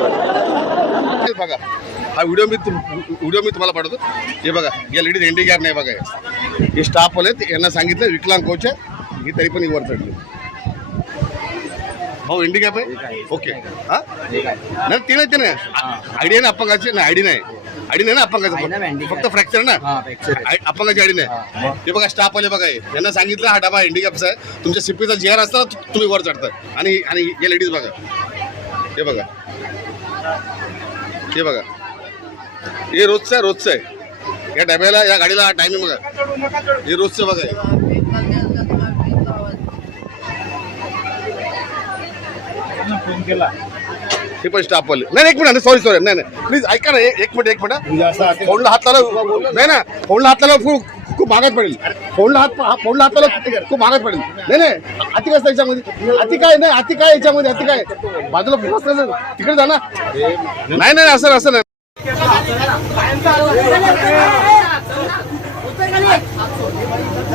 हे बघा हा व्हिडिओ मी तुम व्हिडिओ मी तुम्हाला पाठवतो. हे बघा या लेडीज हँडिकॅप नाही बघा हे. हे स्टाफ आले यांना सांगितलं विकलांग कोच आहे ही तरी पण ही वर चढली. भाऊ हँडिकॅप आहे? ओके हा? नाही ते नाही ते नाही. आयडिया ना अपंगाची? नाही आयडी नाही. आयडी नाही ना अपंगाचं. फक्त. फ्रॅक्चर ना? हा, अपंगाची आयडी नाही ते बघा स्टाफ आले बघा हे. यांना सांगितलं हा डबा हँडिकॅपचा आहे. तुमच्या सिपीचा जी आर असता तुम्ही वर चढता. आणि आणि या लेडीज बघा. हे बघा. हे बघा. हे रोजचं आहे रोजचं आहे. या डब्याला या गाडीला टायमिंग बघा. हे रोजचं बघा हे. हे पण स्टाफ आले नाही एक मिनिट सॉरी सॉरी नाही नाही. प्लीज ऐका ना एक एक मिनिट एक मिनिट फोनला हात लावला नाही ना फोनला हात लावला खूप खूप महागात पडेल. फोनला हात हा- फोनला हात लावला खूप महागात पडेल. नाही नाही. अति कसं याच्यामध्ये? अति काय नाही अति काय याच्यामध्ये? अति काय? बाजूला बसलं तिकडे जा ना. नाही नाही असं असं नाही.